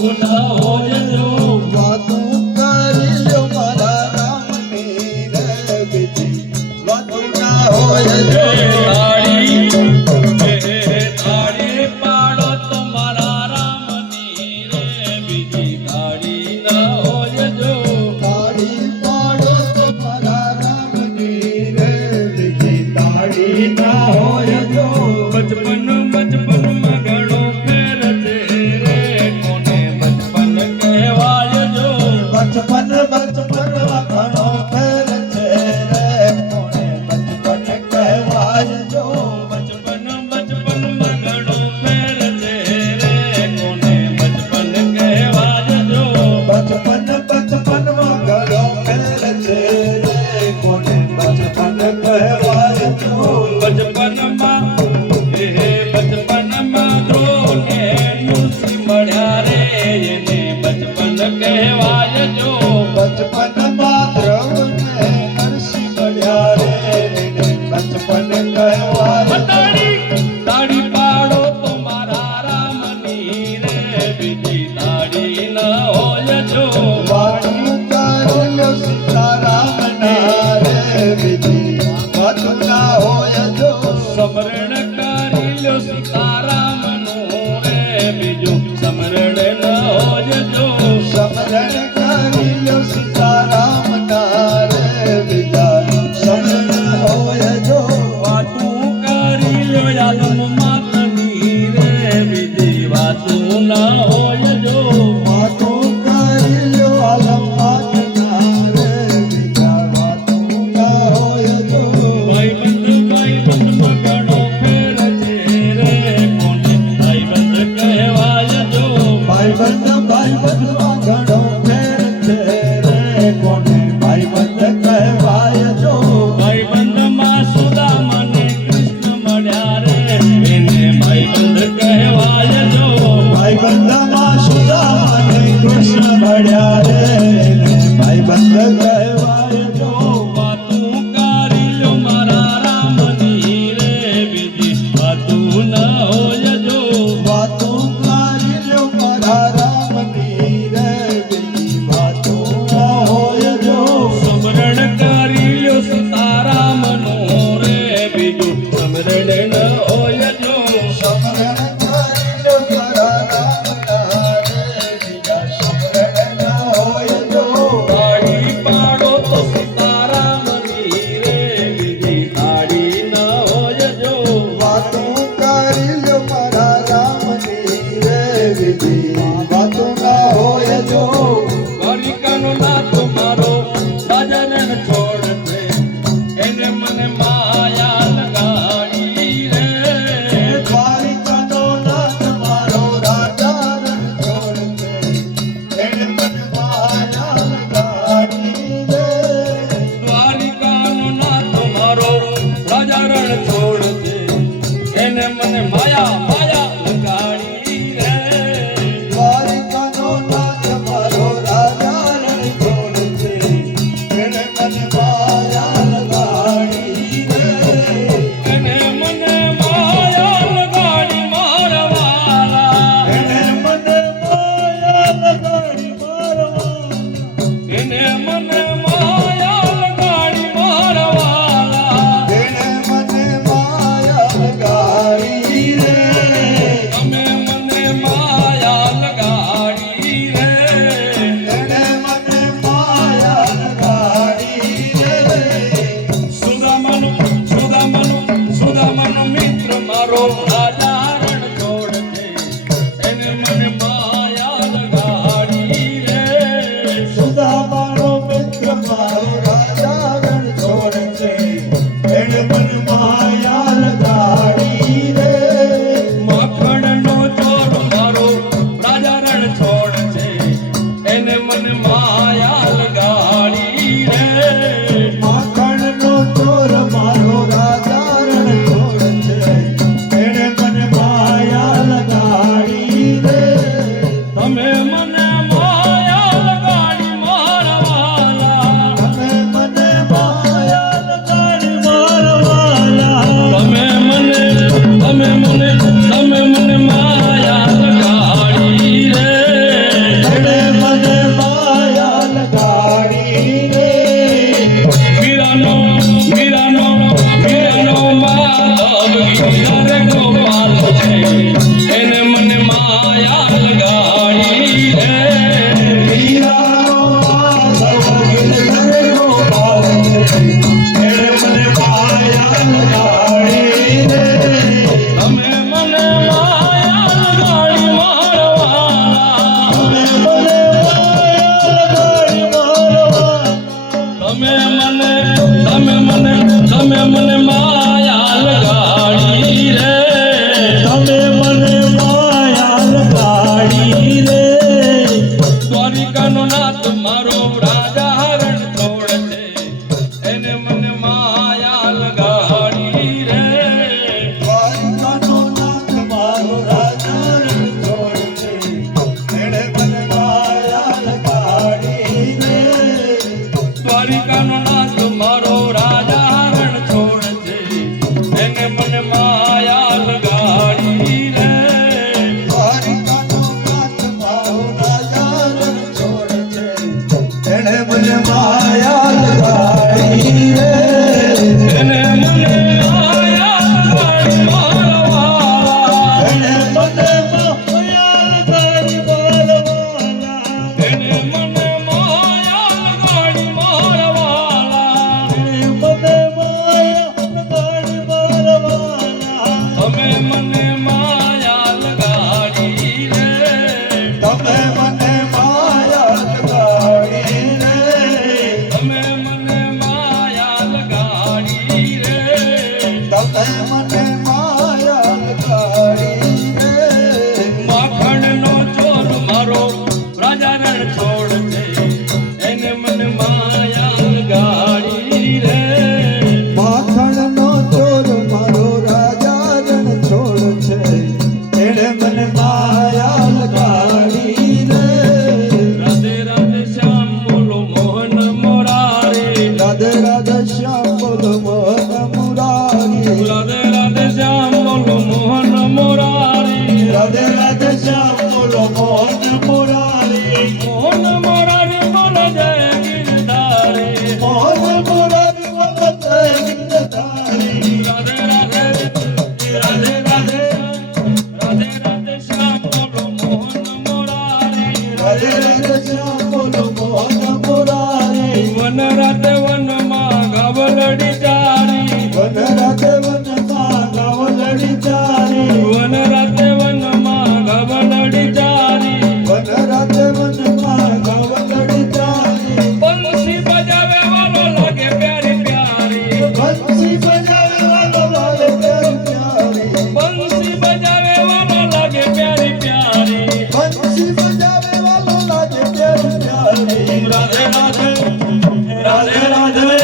ન હોય જો વાતું કરી લ્યો મારા રામની રે બીજી વાતું ના હોય જો તાળી પાડો તો મારા રામની રે બીજી તાળી ન હોય જો તાળી પાડો તો મારા રામની રે બીજી તાળી ના હોય જો બચપન બચપનમાં ઘણો ફેર છે રે કોને બચપન કહેવાય જો બચપન બચપનમાં ઘણો ફેર છે રે કોને બચપન કહેવાય જો બચપન બચપનમાં ઘણો ફેર છે રે કોને બચપન કહેવાય જો બચપન બચપનમાં ઘણો ફેર છે રે કોને બચપન કહેવાય જો બચપનમાં દ્રોણે નૃસિંહ મળ્યા રે એને બચપન કહેવાય જો બચપનમાં દ્રવને નરસિંહ મળ્યા રે એને બચપન કહેવાય તાળી પાડો તો મારા રામની રે બીજી તાળી ન હોય જો વાણી કર્યો સીતારામ ના રે બીજી વાતું ના હોય જો સમરણ કરી લ્યો સીતારામનું રે બીજું સમરણ ન હોય જો સમરણ કરી લ્યો સીતારામ ના રે બીજા સમરણ હોય જો વાતું કરી લ્યો આલમ માતની રે બીજી વાતું ન હોય જો વાતું કરી લ્યો આલમ માતના રે બીજા વાતું ના હોય જો ભાઈબંધમાં ઘણો ફેર છે રે કોને ભાઈબંધ કહેવાય જો ભાઈબંધમાં ઘણો ફેર મને માયા લગાડી રે રાધે રાધે શ્યામ બોલો મોહન મોરારી રાધે રાધે શ્યામ બોલો મોહન મુરારી રાધે રાધે શ્યામ બોલો મોહન મોરારી રાધે રાધે શ્યામ બોલો મોહન મુરારી મોહન મોરારી બોલો જય ગિરધારી મોહન મુરારી બોલો જય ગિરધારી રાધે રાધે રાધે રાધે રાધે રાધે શ્યામ બોલો મોહન મોરારી રાધે રાધે શ્યામ બોલો મોહન મુરારી વન રાતે વનમાં ગાવલડી ચારી વન રાધે વનમાં ગાવલડી ચારી વન રાતે વનમાં ગાવલડી ચારી વન રાધે વનમાં ગાવલડી ચારી બંસી બજાવે વાલો લાગે પ્યારી પ્યારી બંસી બજાવે વાલો લાગે પ્યારી પ્યારી બંસી બજાવે વાલો લાગે પ્યારી પ્યારી બંસી બજાવે વાલો લાગે પ્યારી પ્યારી રાધે રાધે રાધે રાધે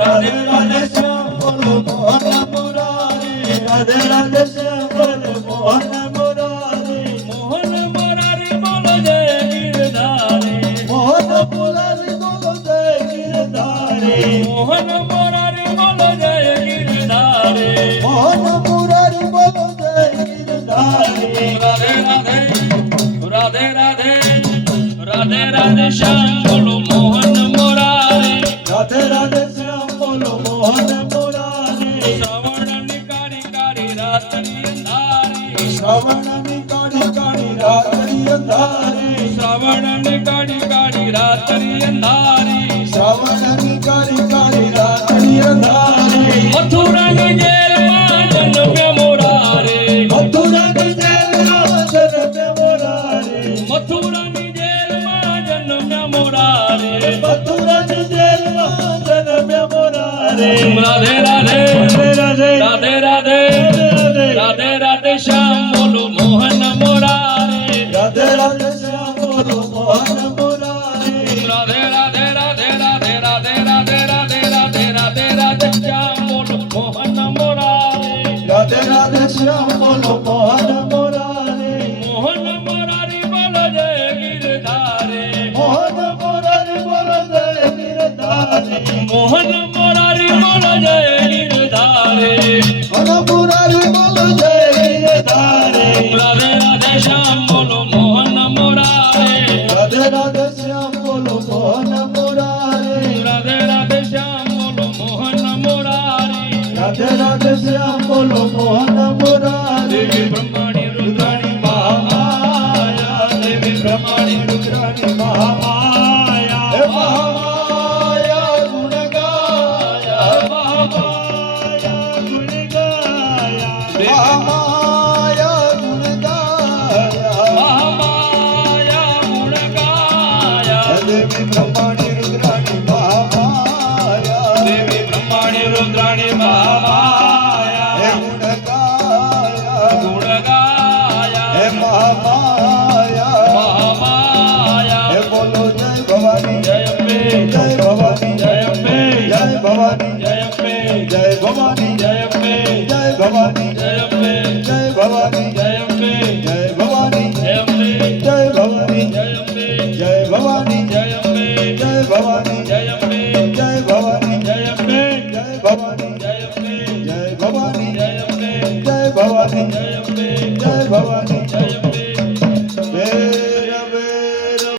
રાધે રાધે શ્યામ બોલો મોહન મુરારી રાધે રાધે શ્યામ બોલો મોહન મુરારી મોહન મોરારી બોલો જય ગિરધારી મોહન મુરારી બોલો જય ગિરધારી મોહન મોરારી બોલો જય ગિરધારી મોહન મુરારી બોલો જય ગિરધારી રાધે રાધે રાધે રાધે રાધે રાધે શ્યામ બોલો મોહન મોરારી રાધે રાધે શ્યામ બોલો મોહન મુરારી શ્રવણની કાળી કાળી રાતની અંધારી શ્રવણની કાળી કાળી રાત્રિ અંધારી શ્રવણની કાળી કાળી રાતની અંધારી શ્રવણની કાળી કાળી રાત્રિ અંધારી મથુરાની જેલમાં જન્મ્યો મોરારી મથુરાની જેલમાં જન્મે મોરારી મથુરાની જેલમાં જન્મ્યો મોરારી મથુરાની જેલમાં જન્મે મોરારી રાધે રાધે રાધે રાધે રાધે રાધે રાધે શ્યામ બોલો મોહન મોરારી રાધે રાધે શ્યામ બોલો મોહન મુરારી રાધે રાધે રાધે રાધે રાધે રાધે રાધે રાધે રાધે રાધે શ્યામ બોલો મોહન મોરારી રાધે રાધે શ્યામ બોલો મોહન મુરારી મોહન મોરારી બોલો જય ગિરધારી મોહન મુરારી બોલો જય ગિરધારી મોહન મોરારી બોલો જય ગિરધારી મોહન મુરારી બોલો જય ગિરધારી રાધે રાધે શ્યામ બોલો મોહન મોરારી રાધે રાધે શ્યામ બોલો મોહન મુરારી રાધે રાધે શ્યામ બોલો મોહન મોરારી રાધે રાધે શ્યામ બોલો મોહન મુરારી દેવી બ્રહ્માણી રુદ્રાણી મહામાયા દેવી બ્રહ્માણી રુદ્રાણી મહામાયા હે મહામાયા ગુણ ગાયા મહામાયા ગુણ ગાયા મહામાયા ગુણ ગાયા મહામાયા ગુણ ગાયા દેવી બ્રહ્માણી રુદ્રાણી મહામાયા દેવી બ્રહ્માણી રુદ્રાણી મહામાયા હે ગુણ ગાયા ગુણ ગાયા હે મહામાયા મહામાયા હે બોલો જય ભવાની જય અંબે જય ભવાની જય અંબે જય ભવાની જય અંબે જય ભવાની જય અંબે જય ભવાની જય અંબે જય ભવાની જય અંબે જય ભવાની જય અંબે જય ભવાની જય અંબે જય ભવાની જય અંબે જય ભવાની જય અંબે